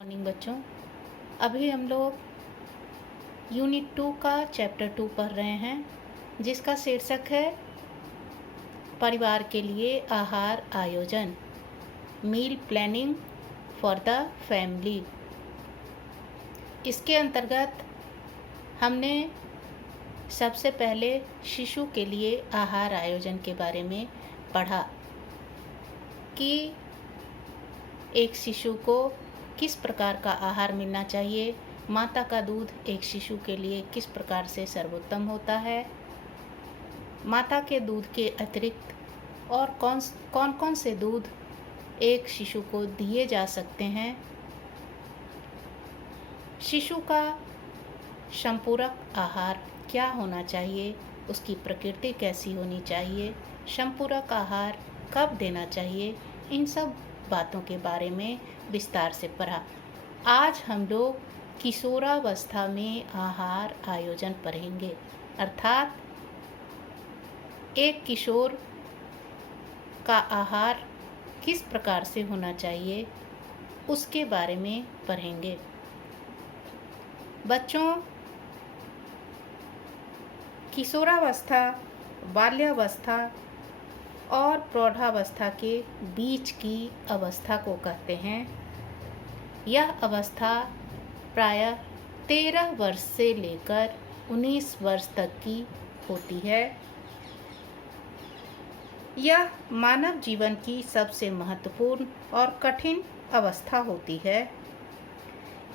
Morning बच्चों। अभी हम लोग यूनिट 2 का चैप्टर 2 पढ़ रहे हैं, जिसका शीर्षक है परिवार के लिए आहार आयोजन, meal planning for the family. इसके अंतर्गत हमने सबसे पहले शिशु के लिए आहार आयोजन के बारे में पढ़ा कि एक शिशु को किस प्रकार का आहार मिलना चाहिए, माता का दूध एक शिशु के लिए किस प्रकार से सर्वोत्तम होता है, माता के दूध के अतिरिक्त और कौन कौन से दूध एक शिशु को दिए जा सकते हैं, शिशु का संपूरक आहार क्या होना चाहिए, उसकी प्रकृति कैसी होनी चाहिए, संपूरक आहार कब देना चाहिए, इन सब बातों के बारे में विस्तार से पढ़ा। आज हम लोग किशोरावस्था में आहार आयोजन पढ़ेंगे, अर्थात एक किशोर का आहार किस प्रकार से होना चाहिए उसके बारे में पढ़ेंगे। बच्चों, किशोरावस्था बाल्यावस्था और प्रौढ़ावस्था के बीच की अवस्था को कहते हैं। यह अवस्था प्रायः 13 वर्ष से लेकर 19 वर्ष तक की होती है। यह मानव जीवन की सबसे महत्वपूर्ण और कठिन अवस्था होती है।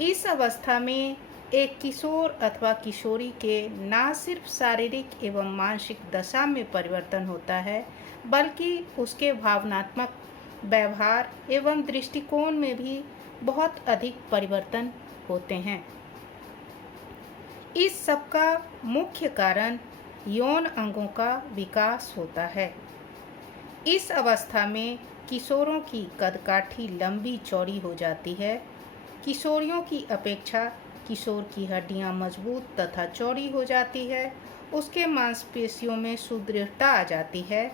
इस अवस्था में एक किशोर अथवा किशोरी के न सिर्फ शारीरिक एवं मानसिक दशा में परिवर्तन होता है, बल्कि उसके भावनात्मक व्यवहार एवं दृष्टिकोण में भी बहुत अधिक परिवर्तन होते हैं। इस सब का मुख्य कारण यौन अंगों का विकास होता है। इस अवस्था में किशोरों की कदकाठी लंबी चौड़ी हो जाती है। किशोरियों की अपेक्षा किशोर की हड्डियां मजबूत तथा चौड़ी हो जाती है। उसके मांसपेशियों में सुदृढ़ता आ जाती है।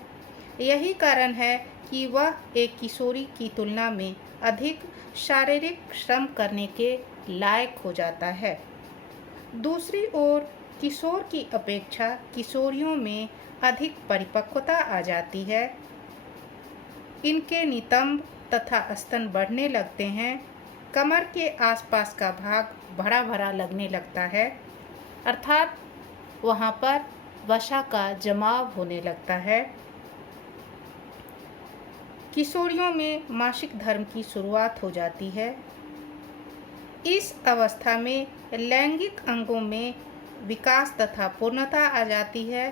यही कारण है कि वह एक किशोरी की तुलना में अधिक शारीरिक श्रम करने के लायक हो जाता है। दूसरी ओर किशोर की अपेक्षा किशोरियों में अधिक परिपक्वता आ जाती है। इनके नितंब तथा स्तन बढ़ने लगते हैं। कमर के आसपास का भाग भरा भरा लगने लगता है, अर्थात वहाँ पर वसा का जमाव होने लगता है। किशोरियों में मासिक धर्म की शुरुआत हो जाती है। इस अवस्था में लैंगिक अंगों में विकास तथा पूर्णता आ जाती है।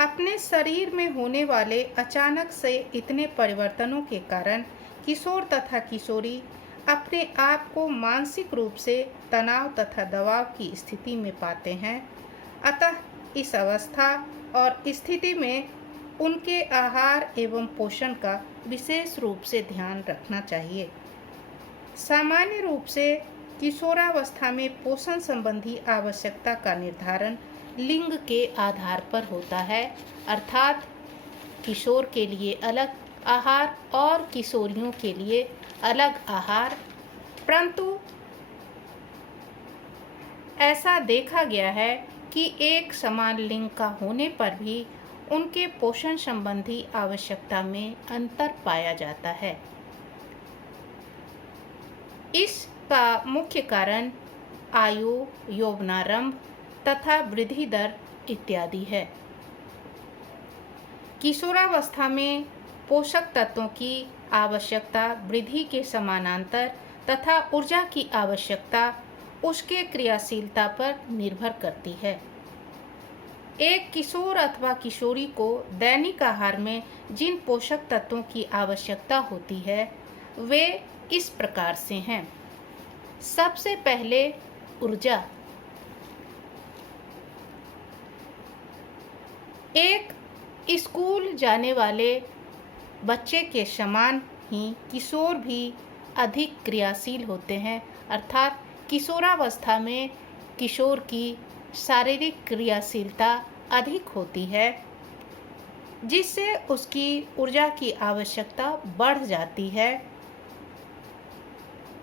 अपने शरीर में होने वाले अचानक से इतने परिवर्तनों के कारण किशोर तथा किशोरी अपने आप को मानसिक रूप से तनाव तथा दबाव की स्थिति में पाते हैं। अतः इस अवस्था और स्थिति में उनके आहार एवं पोषण का विशेष रूप से ध्यान रखना चाहिए। सामान्य रूप से किशोरावस्था में पोषण संबंधी आवश्यकता का निर्धारण लिंग के आधार पर होता है, अर्थात किशोर के लिए अलग आहार और किशोरियों के लिए अलग आहार। परंतु ऐसा देखा गया है कि एक समान लिंग का होने पर भी उनके पोषण संबंधी आवश्यकता में अंतर पाया जाता है। इसका मुख्य कारण आयु, यौवनारंभ तथा वृद्धि दर इत्यादि है। किशोरावस्था में पोषक तत्वों की आवश्यकता वृद्धि के समानांतर तथा ऊर्जा की आवश्यकता उसके क्रियाशीलता पर निर्भर करती है। एक किशोर अथवा किशोरी को दैनिक आहार में जिन पोषक तत्वों की आवश्यकता होती है वे इस प्रकार से हैं। सबसे पहले ऊर्जा। एक स्कूल जाने वाले बच्चे के समान ही किशोर भी अधिक क्रियाशील होते हैं, अर्थात किशोरावस्था में किशोर की शारीरिक क्रियाशीलता अधिक होती है, जिससे उसकी ऊर्जा की आवश्यकता बढ़ जाती है।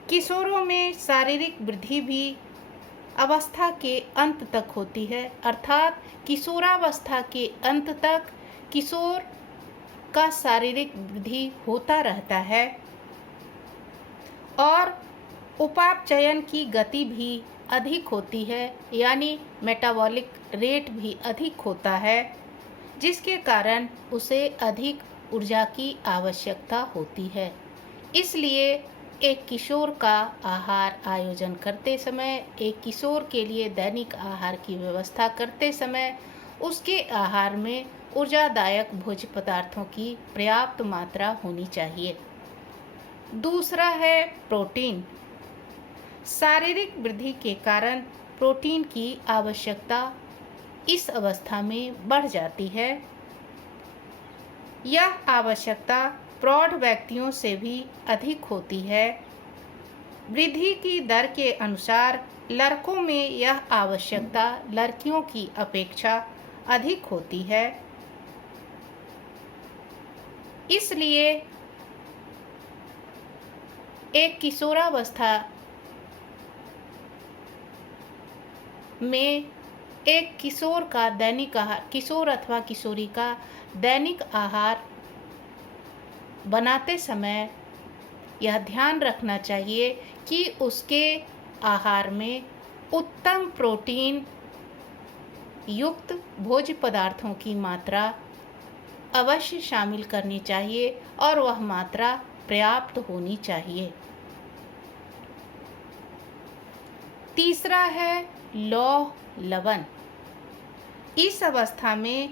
किशोरों में शारीरिक वृद्धि भी अवस्था के अंत तक होती है, अर्थात किशोरावस्था के अंत तक किशोर का शारीरिक वृद्धि होता रहता है और उपापचयन की गति भी अधिक होती है, यानी मेटाबॉलिक रेट भी अधिक होता है, जिसके कारण उसे अधिक ऊर्जा की आवश्यकता होती है। इसलिए एक किशोर का आहार आयोजन करते समय, एक किशोर के लिए दैनिक आहार की व्यवस्था करते समय उसके आहार में ऊर्जादायक भोज्य पदार्थों की पर्याप्त मात्रा होनी चाहिए। दूसरा है प्रोटीन। शारीरिक वृद्धि के कारण प्रोटीन की आवश्यकता इस अवस्था में बढ़ जाती है। यह आवश्यकता प्रौढ़ व्यक्तियों से भी अधिक होती है। वृद्धि की दर के अनुसार लड़कों में यह आवश्यकता लड़कियों की अपेक्षा अधिक होती है। इसलिए एक किशोरावस्था में एक किशोर का दैनिक आहार, किशोर अथवा किशोरी का दैनिक आहार बनाते समय यह ध्यान रखना चाहिए कि उसके आहार में उत्तम प्रोटीन युक्त भोज्य पदार्थों की मात्रा अवश्य शामिल करनी चाहिए और वह मात्रा पर्याप्त होनी चाहिए। तीसरा है लौह लवण। इस अवस्था में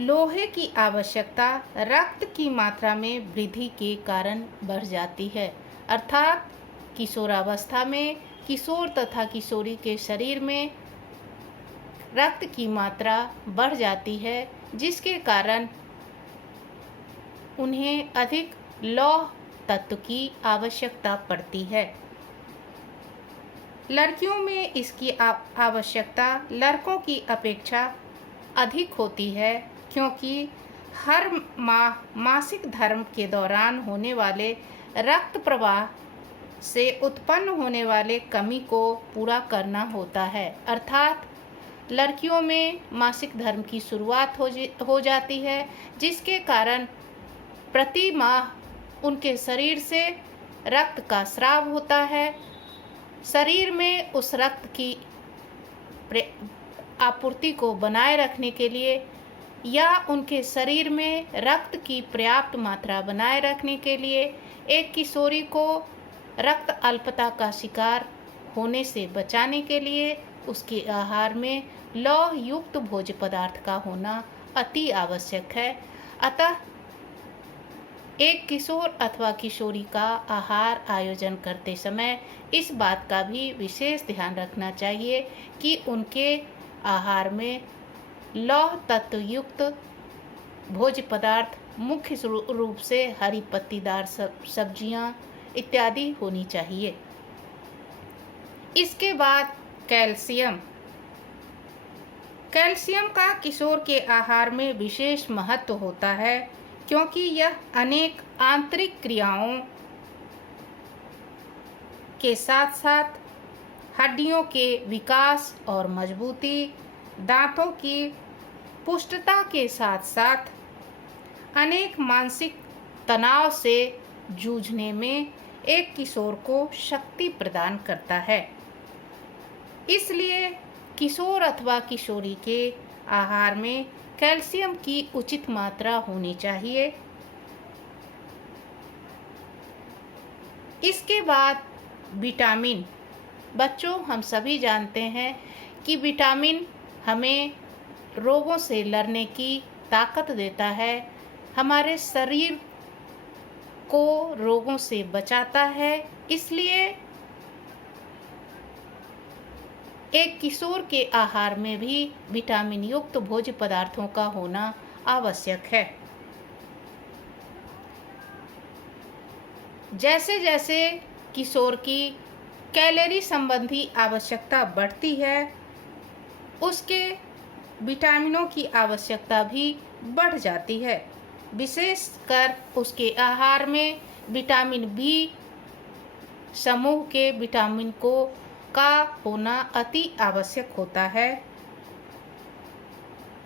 लोहे की आवश्यकता रक्त की मात्रा में वृद्धि के कारण बढ़ जाती है, अर्थात किशोरावस्था में किशोर तथा किशोरी के शरीर में रक्त की मात्रा बढ़ जाती है, जिसके कारण उन्हें अधिक लौह तत्व की आवश्यकता पड़ती है। लड़कियों में इसकी आवश्यकता लड़कों की अपेक्षा अधिक होती है, क्योंकि हर माह मासिक धर्म के दौरान होने वाले रक्त प्रवाह से उत्पन्न होने वाले कमी को पूरा करना होता है, अर्थात लड़कियों में मासिक धर्म की शुरुआत हो जाती है, जिसके कारण प्रति माह उनके शरीर से रक्त का स्राव होता है। शरीर में उस रक्त की आपूर्ति को बनाए रखने के लिए या उनके शरीर में रक्त की पर्याप्त मात्रा बनाए रखने के लिए एक किशोरी को रक्त अल्पता का शिकार होने से बचाने के लिए उसके आहार में लौह युक्त भोज्य पदार्थ का होना अति आवश्यक है। अतः एक किशोर अथवा किशोरी का आहार आयोजन करते समय इस बात का भी विशेष ध्यान रखना चाहिए कि उनके आहार में लौह तत्व युक्त भोज्य पदार्थ मुख्य रूप से हरी पत्तीदार सब्जियां इत्यादि होनी चाहिए। इसके बाद कैल्शियम। कैल्शियम का किशोर के आहार में विशेष महत्व होता है, क्योंकि यह अनेक आंतरिक क्रियाओं के साथ साथ हड्डियों के विकास और मजबूती, दांतों की पुष्टता के साथ साथ अनेक मानसिक तनाव से जूझने में एक किशोर को शक्ति प्रदान करता है। इसलिए किशोर अथवा किशोरी के आहार में कैल्शियम की उचित मात्रा होनी चाहिए। इसके बाद विटामिन। बच्चों, हम सभी जानते हैं कि विटामिन हमें रोगों से लड़ने की ताकत देता है, हमारे शरीर को रोगों से बचाता है। इसलिए एक किशोर के आहार में भी विटामिन युक्त भोज्य पदार्थों का होना आवश्यक है। जैसे जैसे किशोर की कैलोरी संबंधी आवश्यकता बढ़ती है, उसके विटामिनों की आवश्यकता भी बढ़ जाती है। विशेषकर उसके आहार में विटामिन बी समूह के विटामिन को का होना अति आवश्यक होता है।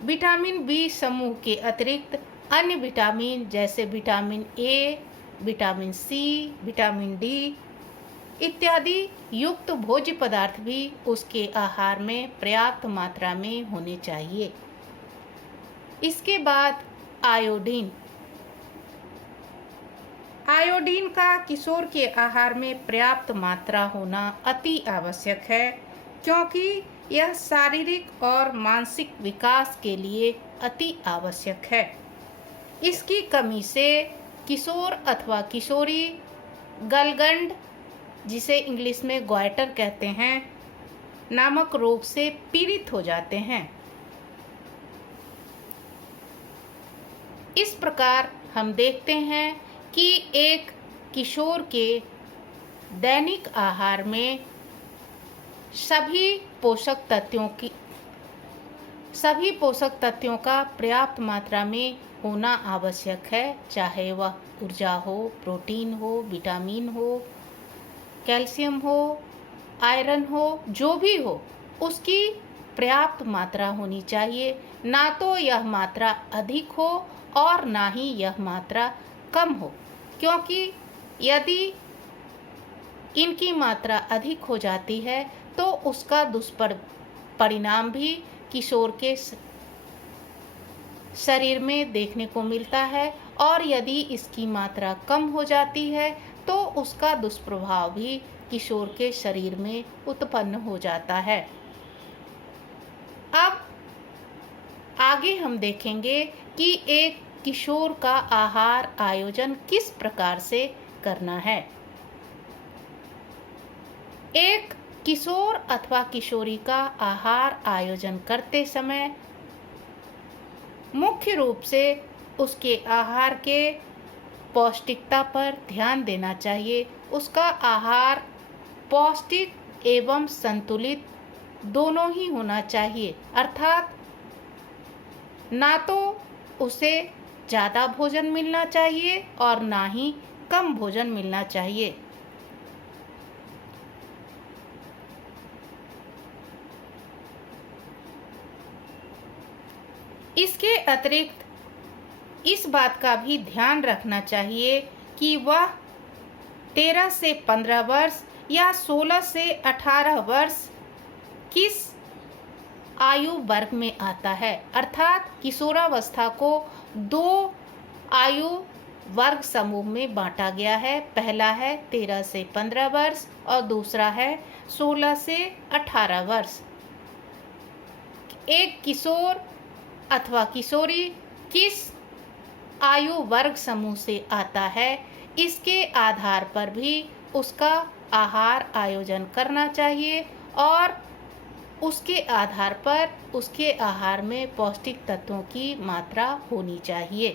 विटामिन बी समूह के अतिरिक्त अन्य विटामिन जैसे vitamin A, vitamin C, vitamin D इत्यादि युक्त भोज्य पदार्थ भी उसके आहार में पर्याप्त मात्रा में होने चाहिए। इसके बाद आयोडीन। आयोडीन का किशोर के आहार में पर्याप्त मात्रा होना अति आवश्यक है, क्योंकि यह शारीरिक और मानसिक विकास के लिए अति आवश्यक है। इसकी कमी से किशोर अथवा किशोरी गलगंड, जिसे इंग्लिश में गॉइटर कहते हैं, नामक रोग से पीड़ित हो जाते हैं। इस प्रकार हम देखते हैं कि एक किशोर के दैनिक आहार में सभी पोषक तत्वों का पर्याप्त मात्रा में होना आवश्यक है, चाहे वह ऊर्जा हो, प्रोटीन हो, विटामिन हो, कैल्शियम हो, आयरन हो, जो भी हो, उसकी पर्याप्त मात्रा होनी चाहिए। ना तो यह मात्रा अधिक हो और ना ही यह मात्रा कम हो, क्योंकि यदि इनकी मात्रा अधिक हो जाती है तो उसका दुष्परिणाम भी किशोर के शरीर में देखने को मिलता है, और यदि इसकी मात्रा कम हो जाती है तो उसका दुष्प्रभाव भी किशोर के शरीर में उत्पन्न हो जाता है। अब आगे हम देखेंगे कि एक किशोर का आहार आयोजन किस प्रकार से करना है। एक किशोर अथवा किशोरी का आहार आयोजन करते समय मुख्य रूप से उसके आहार के पौष्टिकता पर ध्यान देना चाहिए। उसका आहार पौष्टिक एवं संतुलित दोनों ही होना चाहिए, अर्थात ना तो उसे ज़्यादा भोजन मिलना चाहिए और ना ही कम भोजन मिलना चाहिए। इसके अतिरिक्त इस बात का भी ध्यान रखना चाहिए कि वह 13 से 15 वर्ष या 16 से 18 वर्ष किस आयु वर्ग में आता है, अर्थात किशोरावस्था को 2 आयु वर्ग समूह में बांटा गया है। पहला है 13 से 15 वर्ष और दूसरा है 16 से 18 वर्ष। एक किशोर अथवा किशोरी किस आयु वर्ग समूह से आता है, इसके आधार पर भी उसका आहार आयोजन करना चाहिए और उसके आधार पर उसके आहार में पौष्टिक तत्वों की मात्रा होनी चाहिए।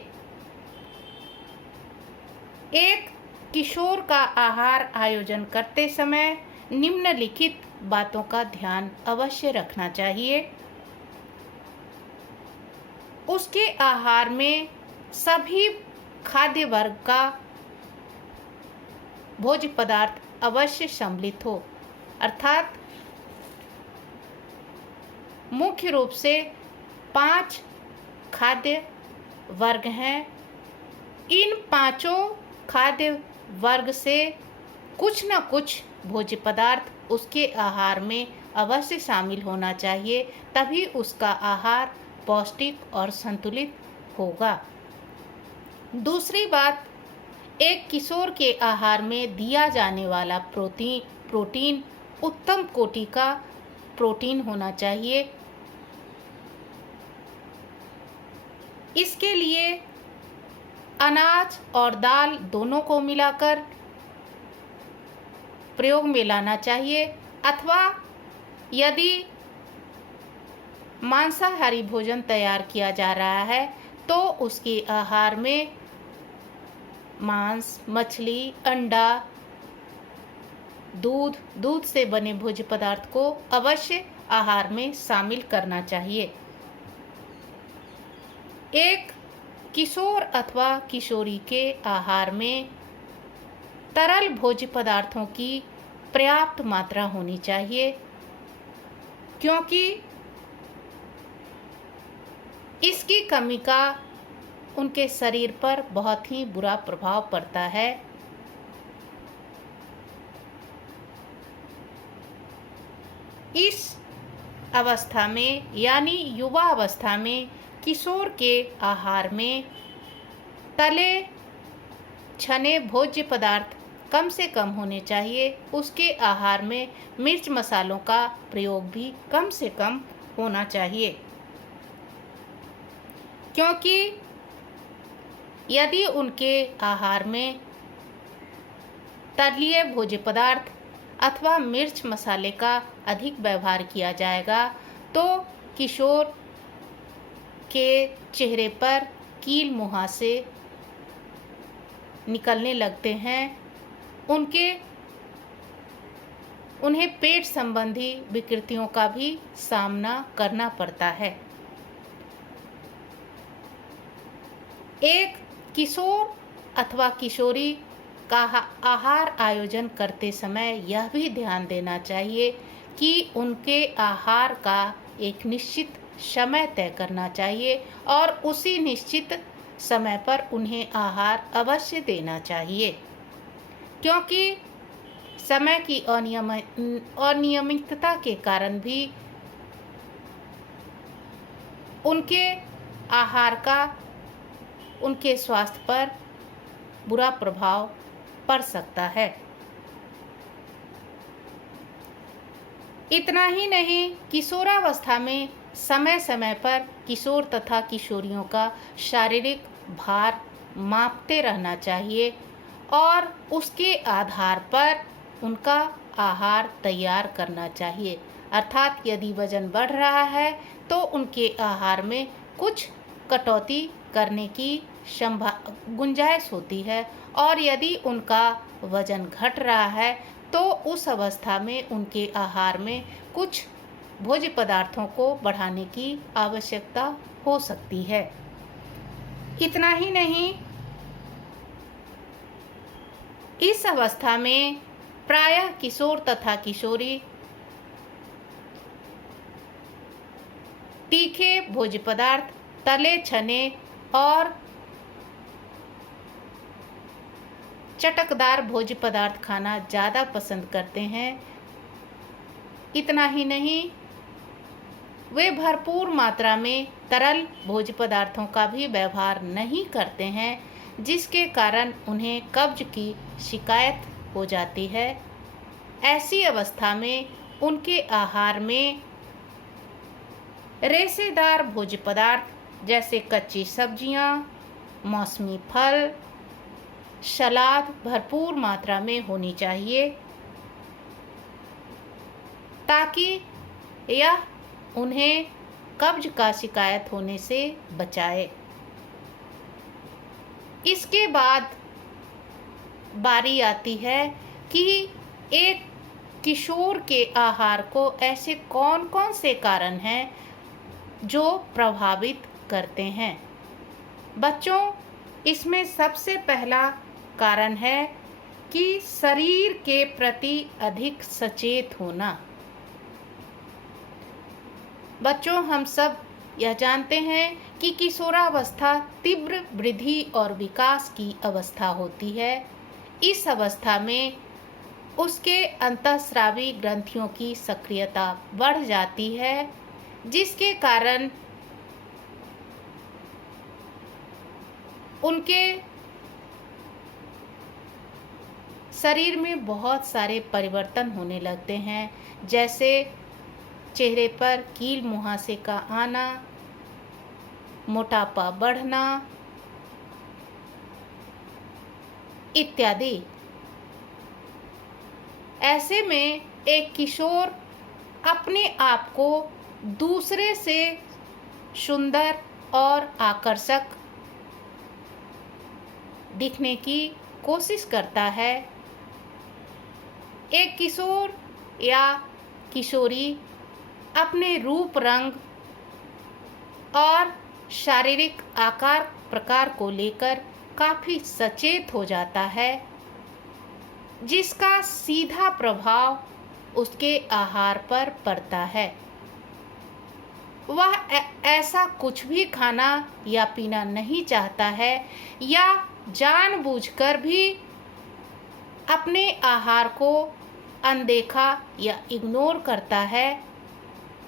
एक किशोर का आहार आयोजन करते समय निम्नलिखित बातों का ध्यान अवश्य रखना चाहिए। उसके आहार में सभी खाद्य वर्ग का भोज्य पदार्थ अवश्य सम्मिलित हो, अर्थात मुख्य रूप से 5 खाद्य वर्ग हैं। इन 5 खाद्य वर्ग से कुछ न कुछ भोज्य पदार्थ उसके आहार में अवश्य शामिल होना चाहिए, तभी उसका आहार पौष्टिक और संतुलित होगा। दूसरी बात, एक किशोर के आहार में दिया जाने वाला प्रोटीन उत्तम कोटि का प्रोटीन होना चाहिए। इसके लिए अनाज और दाल दोनों को मिलाकर प्रयोग में लाना चाहिए, अथवा यदि मांसाहारी भोजन तैयार किया जा रहा है तो उसके आहार में मांस, मछली, अंडा, दूध से बने भोज्य पदार्थ को अवश्य आहार में शामिल करना चाहिए। एक किशोर अथवा किशोरी के आहार में तरल भोज्य पदार्थों की पर्याप्त मात्रा होनी चाहिए, क्योंकि इसकी कमी का उनके शरीर पर बहुत ही बुरा प्रभाव पड़ता है। इस अवस्था में यानी युवा अवस्था में किशोर के आहार में तले छने भोज्य पदार्थ कम से कम होने चाहिए। उसके आहार में मिर्च मसालों का प्रयोग भी कम से कम होना चाहिए, क्योंकि यदि उनके आहार में तैलीय भोज्य पदार्थ अथवा मिर्च मसाले का अधिक व्यवहार किया जाएगा तो किशोर के चेहरे पर कील मुहासे निकलने लगते हैं। उन्हें पेट संबंधी विकृतियों का भी सामना करना पड़ता है। एक किशोर अथवा किशोरी का आहार आयोजन करते समय यह भी ध्यान देना चाहिए कि उनके आहार का एक निश्चित समय तय करना चाहिए और उसी निश्चित समय पर उन्हें आहार अवश्य देना चाहिए, क्योंकि समय की अनियमितता के कारण भी उनके आहार का उनके स्वास्थ्य पर बुरा प्रभाव पड़ सकता है। इतना ही नहीं, किशोरावस्था में समय समय पर किशोर तथा किशोरियों का शारीरिक भार मापते रहना चाहिए और उसके आधार पर उनका आहार तैयार करना चाहिए। अर्थात यदि वजन बढ़ रहा है तो उनके आहार में कुछ कटौती करने की गुंजाइश होती है और यदि उनका वजन घट रहा है तो उस अवस्था में उनके आहार में कुछ भोज्य पदार्थों को बढ़ाने की आवश्यकता हो सकती है। इतना ही नहीं, इस अवस्था में प्रायः किशोर तथा किशोरी तीखे भोज्य पदार्थ, तले छने और चटकदार भोज्य पदार्थ खाना ज़्यादा पसंद करते हैं। इतना ही नहीं, वे भरपूर मात्रा में तरल भोज्य पदार्थों का भी व्यवहार नहीं करते हैं, जिसके कारण उन्हें कब्ज की शिकायत हो जाती है। ऐसी अवस्था में उनके आहार में रेशेदार भोज्य पदार्थ जैसे कच्ची सब्जियां, मौसमी फल, सलाद भरपूर मात्रा में होनी चाहिए, ताकि यह उन्हें कब्ज का शिकायत होने से बचाए। इसके बाद बारी आती है कि एक किशोर के आहार को ऐसे कौन कौन से कारण हैं जो प्रभावित करते हैं। बच्चों, इसमें सबसे पहला कारण है कि शरीर के प्रति अधिक सचेत होना। बच्चों, हम सब यह जानते हैं कि किशोरावस्था तीव्र वृद्धि और विकास की अवस्था होती है। इस अवस्था में उसके अंतःस्रावी ग्रंथियों की सक्रियता बढ़ जाती है, जिसके कारण उनके शरीर में बहुत सारे परिवर्तन होने लगते हैं, जैसे चेहरे पर कील मुहासे का आना, मोटापा बढ़ना इत्यादि। ऐसे में एक किशोर अपने आप को दूसरे से सुंदर और आकर्षक दिखने की कोशिश करता है। एक किशोर या किशोरी अपने रूप, रंग और शारीरिक आकार प्रकार को लेकर काफ़ी सचेत हो जाता है। जिसका सीधा प्रभाव उसके आहार पर पड़ता है। वह ऐसा कुछ भी खाना या पीना नहीं चाहता है या जानबूझकर भी अपने आहार को अनदेखा या इग्नोर करता है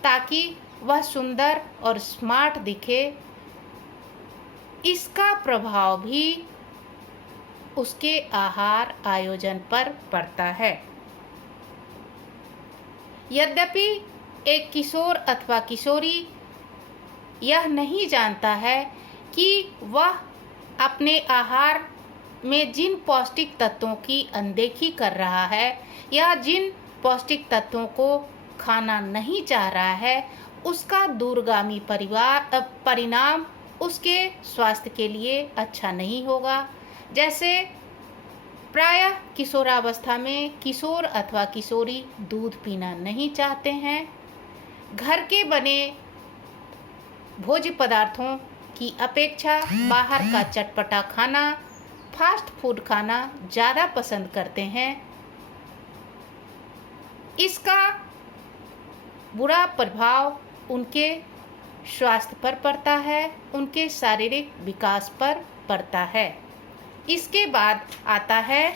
ताकि वह सुंदर और स्मार्ट दिखे। इसका प्रभाव भी उसके आहार आयोजन पर पड़ता है। यद्यपि एक किशोर अथवा किशोरी यह नहीं जानता है कि वह अपने आहार में जिन पौष्टिक तत्वों की अनदेखी कर रहा है या जिन पौष्टिक तत्वों को खाना नहीं चाह रहा है, उसका दूरगामी परिणाम उसके स्वास्थ्य के लिए अच्छा नहीं होगा। जैसे प्रायः किशोरावस्था में किशोर अथवा किशोरी दूध पीना नहीं चाहते हैं, घर के बने भोज्य पदार्थों की अपेक्षा बाहर का चटपटा खाना, फास्ट फूड खाना ज़्यादा पसंद करते हैं। इसका बुरा प्रभाव उनके स्वास्थ्य पर पड़ता है, उनके शारीरिक विकास पर पड़ता है। इसके बाद आता है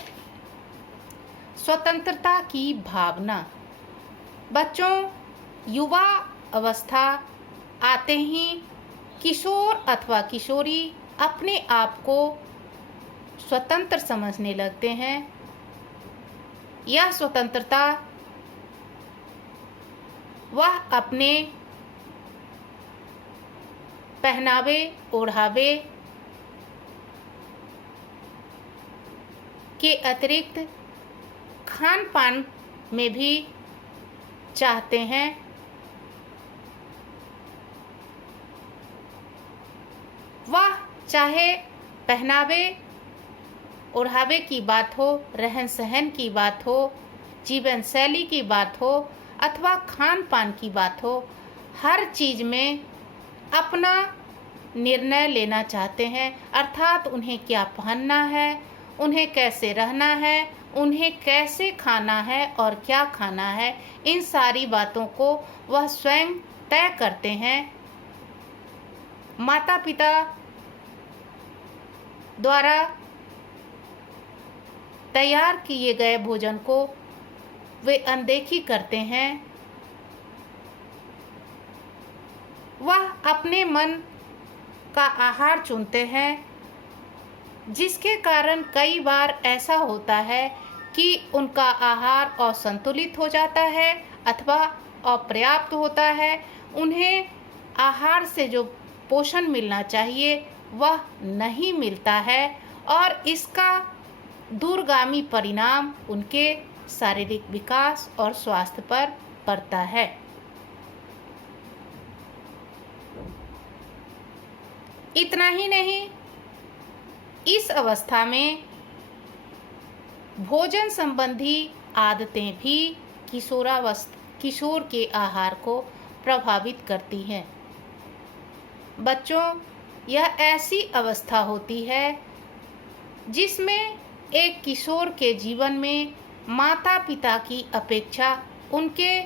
स्वतंत्रता की भावना। बच्चों युवा अवस्था आते ही किशोर अथवा किशोरी अपने आप को स्वतंत्र समझने लगते हैं। यह स्वतंत्रता वह अपने पहनावे ओढ़ावे के अतिरिक्त खान पान में भी चाहते हैं। वह चाहे पहनावे ओढ़ावे की बात हो, रहन सहन की बात हो, जीवन शैली की बात हो अथवा खान पान की बात हो, हर चीज़ में अपना निर्णय लेना चाहते हैं। अर्थात उन्हें क्या पहनना है, उन्हें कैसे रहना है, उन्हें कैसे खाना है और क्या खाना है, इन सारी बातों को वह स्वयं तय करते हैं। माता पिता द्वारा तैयार किए गए भोजन को वे अनदेखी करते हैं। वह अपने मन का आहार चुनते हैं, जिसके कारण कई बार ऐसा होता है कि उनका आहार असंतुलित हो जाता है अथवा अपर्याप्त होता है। उन्हें आहार से जो पोषण मिलना चाहिए वह नहीं मिलता है और इसका दूरगामी परिणाम उनके शारीरिक विकास और स्वास्थ्य पर पड़ता है। इतना ही नहीं, इस अवस्था में भोजन संबंधी आदतें भी किशोर के आहार को प्रभावित करती हैं। बच्चों यह ऐसी अवस्था होती है जिसमें एक किशोर के जीवन में माता पिता की अपेक्षा उनके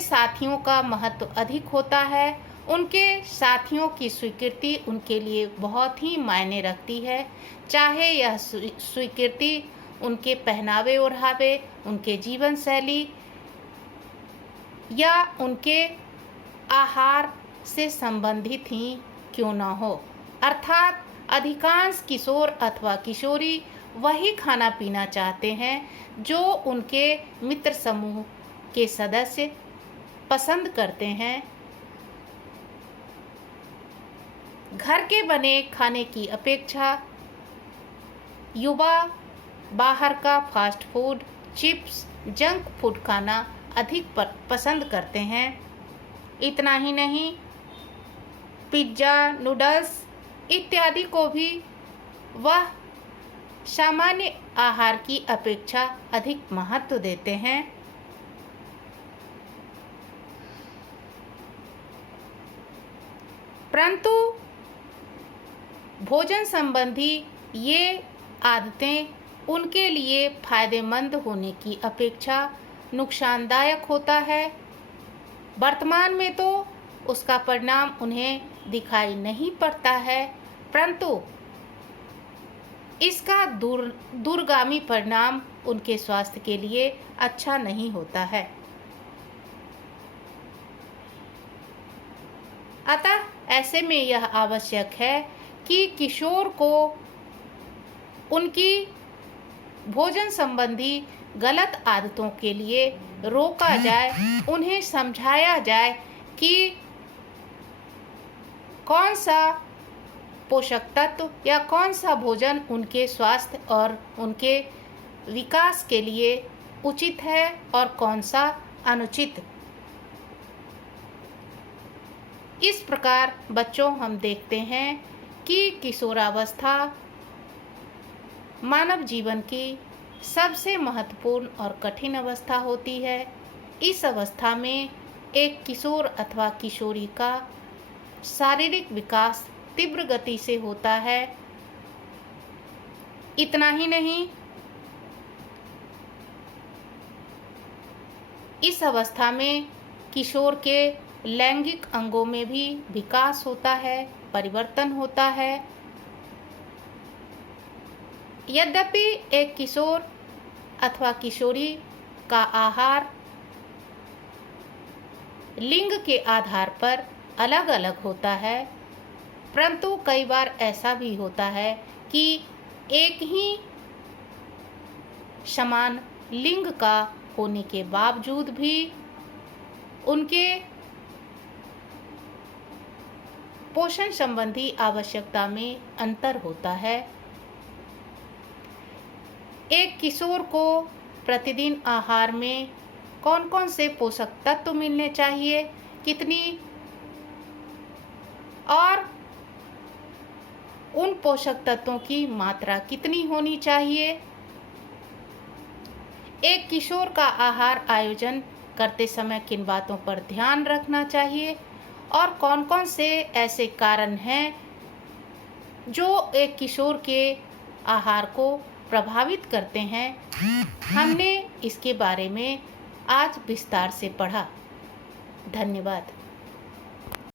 साथियों का महत्व अधिक होता है। उनके साथियों की स्वीकृति उनके लिए बहुत ही मायने रखती है, चाहे यह स्वीकृति उनके पहनावे ओढ़ावे, उनके जीवन शैली या उनके आहार से संबंधित ही क्यों न हो। अर्थात अधिकांश किशोर अथवा किशोरी वही खाना पीना चाहते हैं जो उनके मित्र समूह के सदस्य पसंद करते हैं। घर के बने खाने की अपेक्षा युवा बाहर का fast food, chips, junk food खाना अधिक पसंद करते हैं। इतना ही नहीं, पिज्ज़ा, नूडल्स इत्यादि को भी वह सामान्य आहार की अपेक्षा अधिक महत्व देते हैं। परंतु भोजन संबंधी ये आदतें उनके लिए फायदेमंद होने की अपेक्षा नुकसानदायक होता है। वर्तमान में तो उसका परिणाम उन्हें दिखाई नहीं पड़ता है, परंतु इसका दूरगामी परिणाम उनके स्वास्थ्य के लिए अच्छा नहीं होता है। अतः ऐसे में यह आवश्यक है कि किशोर को उनकी भोजन संबंधी गलत आदतों के लिए रोका जाए, उन्हें समझाया जाए कि कौन सा पोषक तत्व या कौन सा भोजन उनके स्वास्थ्य और उनके विकास के लिए उचित है और कौन सा अनुचित। इस प्रकार बच्चों हम देखते हैं कि किशोरावस्था मानव जीवन की सबसे महत्वपूर्ण और कठिन अवस्था होती है। इस अवस्था में एक किशोर अथवा किशोरी का शारीरिक विकास तीव्र गति से होता है। इतना ही नहीं, इस अवस्था में किशोर के लैंगिक अंगों में भी विकास होता है, परिवर्तन होता है। यद्यपि एक किशोर अथवा किशोरी का आहार लिंग के आधार पर अलग अलग होता है, परंतु कई बार ऐसा भी होता है कि एक ही समान लिंग का होने के बावजूद भी उनके पोषण संबंधी आवश्यकता में अंतर होता है। एक किशोर को प्रतिदिन आहार में कौन कौन से पोषक तत्व मिलने चाहिए, कितनी और उन पोषक तत्वों की मात्रा कितनी होनी चाहिए, एक किशोर का आहार आयोजन करते समय किन बातों पर ध्यान रखना चाहिए और कौन कौन से ऐसे कारण हैं जो एक किशोर के आहार को प्रभावित करते हैं, हमने इसके बारे में आज विस्तार से पढ़ा। धन्यवाद।